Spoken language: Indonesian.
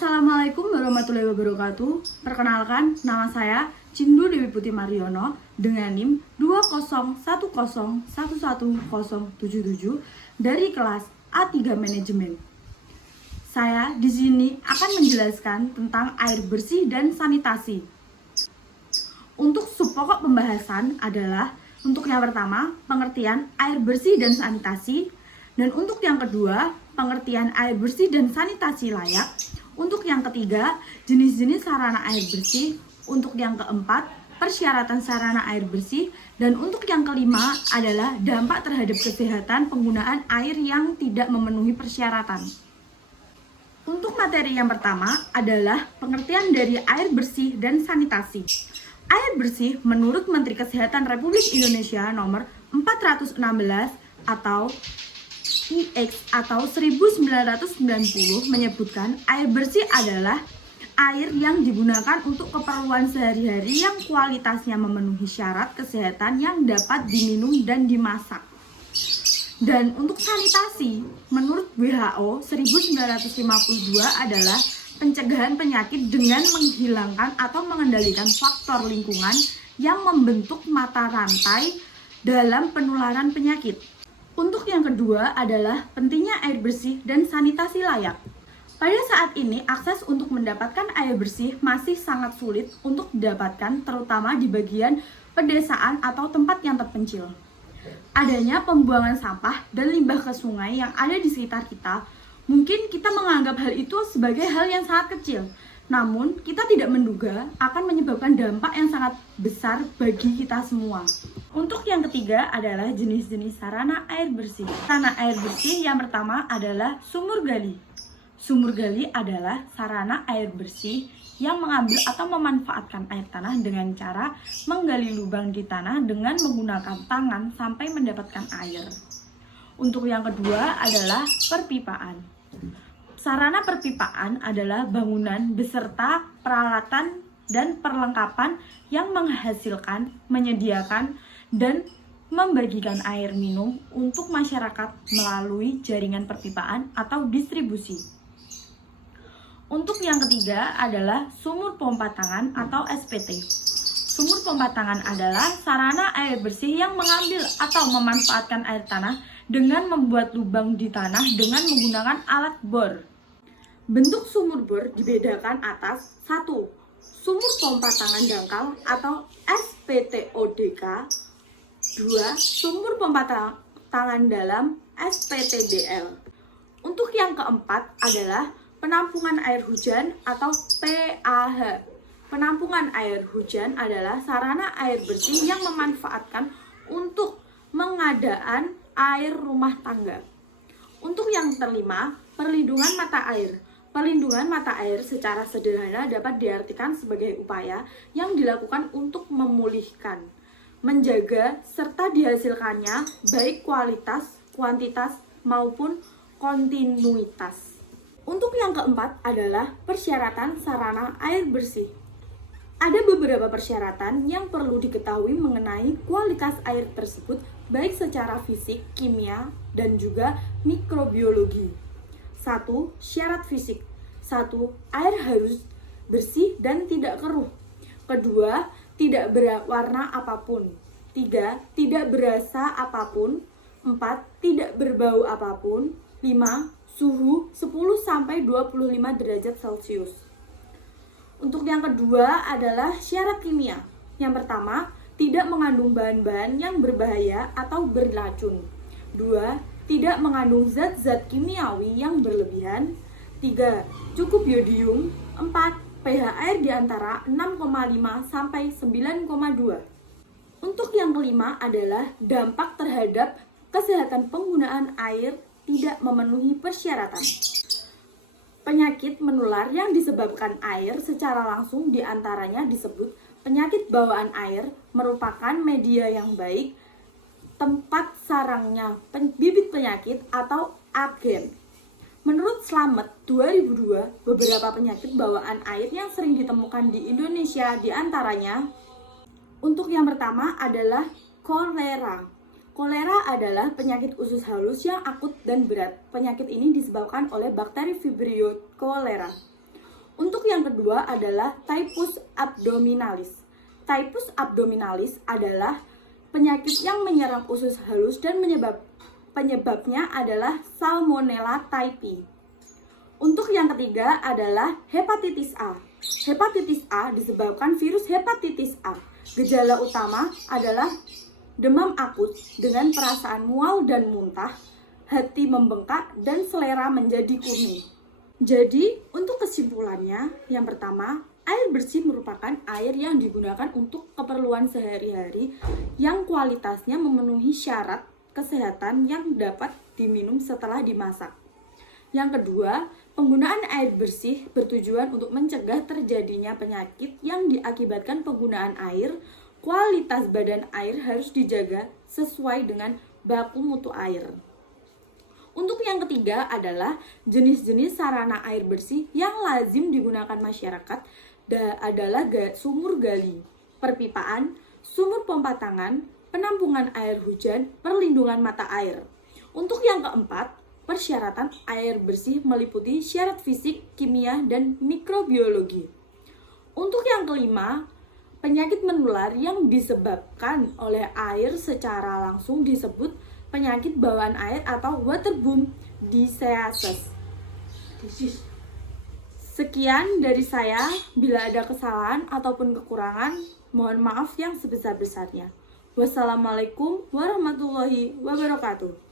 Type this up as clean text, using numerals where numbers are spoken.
Assalamualaikum warahmatullahi wabarakatuh. Perkenalkan, nama saya Cindu Dewi Putih Mariono dengan NIM 201011177 dari kelas A3 Manajemen. Saya di sini akan menjelaskan tentang air bersih dan sanitasi. Untuk subpokok pembahasan adalah untuk yang pertama, pengertian air bersih dan sanitasi, dan untuk yang kedua, pengertian air bersih dan sanitasi layak. Untuk yang ketiga, jenis-jenis sarana air bersih. Untuk yang keempat, persyaratan sarana air bersih. Dan untuk yang kelima adalah dampak terhadap kesehatan penggunaan air yang tidak memenuhi persyaratan. Untuk materi yang pertama adalah pengertian dari air bersih dan sanitasi. Air bersih menurut Menteri Kesehatan Republik Indonesia nomor 416 atau IX atau 1990 menyebutkan air bersih adalah air yang digunakan untuk keperluan sehari-hari yang kualitasnya memenuhi syarat kesehatan yang dapat diminum dan dimasak. Dan untuk sanitasi, menurut WHO 1952 adalah pencegahan penyakit dengan menghilangkan atau mengendalikan faktor lingkungan yang membentuk mata rantai dalam penularan penyakit. Untuk yang kedua adalah pentingnya air bersih dan sanitasi layak. Pada saat ini, akses untuk mendapatkan air bersih masih sangat sulit untuk didapatkan, terutama di bagian pedesaan atau tempat yang terpencil. Adanya pembuangan sampah dan limbah ke sungai yang ada di sekitar kita, mungkin kita menganggap hal itu sebagai hal yang sangat kecil. Namun, kita tidak menduga akan menyebabkan dampak yang sangat besar bagi kita semua. Untuk yang ketiga adalah jenis-jenis sarana air bersih. Sarana air bersih yang pertama adalah sumur gali. Sumur gali adalah sarana air bersih yang mengambil atau memanfaatkan air tanah dengan cara menggali lubang di tanah dengan menggunakan tangan sampai mendapatkan air. Untuk yang kedua adalah perpipaan. Sarana perpipaan adalah bangunan beserta peralatan dan perlengkapan yang menghasilkan, menyediakan, dan membagikan air minum untuk masyarakat melalui jaringan perpipaan atau distribusi. Untuk yang ketiga adalah sumur pompa tangan atau SPT. Sumur pompa tangan adalah sarana air bersih yang mengambil atau memanfaatkan air tanah dengan membuat lubang di tanah dengan menggunakan alat bor. Bentuk sumur bor dibedakan atas 1. Sumur pompa tangan dangkal atau SPTODK. 2. Sumur pompa tangan dalam SPTDL. Untuk yang keempat adalah penampungan air hujan atau PAH. Penampungan air hujan adalah sarana air bersih yang memanfaatkan untuk pengadaan air rumah tangga. Untuk yang kelima, perlindungan mata air. Perlindungan mata air secara sederhana dapat diartikan sebagai upaya yang dilakukan untuk memulihkan, menjaga, serta dihasilkannya baik kualitas, kuantitas, maupun kontinuitas. Untuk yang keempat adalah persyaratan sarana air bersih. Ada beberapa persyaratan yang perlu diketahui mengenai kualitas air tersebut baik secara fisik, kimia, dan juga mikrobiologi. 1. Syarat fisik. 1. Air harus bersih dan tidak keruh. Kedua, tidak berwarna apapun. 3. Tidak berasa apapun. 4. Tidak berbau apapun. 5. Suhu 10-25 derajat Celcius. Untuk yang kedua adalah syarat kimia. Yang pertama, tidak mengandung bahan-bahan yang berbahaya atau beracun. 2. Tidak mengandung zat-zat kimiawi yang berlebihan. 3. Cukup yodium. 4. pH air di antara 6,5 sampai 9,2. Untuk yang kelima adalah dampak terhadap kesehatan penggunaan air tidak memenuhi persyaratan. Penyakit menular yang disebabkan air secara langsung diantaranya disebut penyakit bawaan air, merupakan media yang baik, tempat sarangnya bibit penyakit atau agen. Menurut Slamet 2002, beberapa penyakit bawaan air yang sering ditemukan di Indonesia diantaranya untuk yang pertama adalah kolera. Kolera adalah penyakit usus halus yang akut dan berat. Penyakit ini disebabkan oleh bakteri Vibrio cholera. Untuk yang kedua adalah typhus abdominalis. Typhus abdominalis adalah penyakit yang menyerang usus halus dan penyebabnya adalah Salmonella typhi. Untuk yang ketiga adalah hepatitis A. Hepatitis A disebabkan virus hepatitis A. Gejala utama adalah demam akut dengan perasaan mual dan muntah, hati membengkak, dan selera menjadi kuning. Jadi, untuk kesimpulannya, yang pertama, air bersih merupakan air yang digunakan untuk keperluan sehari-hari yang kualitasnya memenuhi syarat kesehatan yang dapat diminum setelah dimasak. Yang kedua, penggunaan air bersih bertujuan untuk mencegah terjadinya penyakit yang diakibatkan penggunaan air. Kualitas badan air harus dijaga sesuai dengan baku mutu air. Untuk yang ketiga adalah jenis-jenis sarana air bersih yang lazim digunakan masyarakat adalah sumur gali, perpipaan, sumur pompa tangan, penampungan air hujan, perlindungan mata air. Untuk yang keempat, persyaratan air bersih meliputi syarat fisik, kimia, dan mikrobiologi. Untuk yang kelima, penyakit menular yang disebabkan oleh air secara langsung disebut penyakit bawaan air atau waterborne diseases. Sekian dari saya, bila ada kesalahan ataupun kekurangan, mohon maaf yang sebesar-besarnya. Wassalamualaikum warahmatullahi wabarakatuh.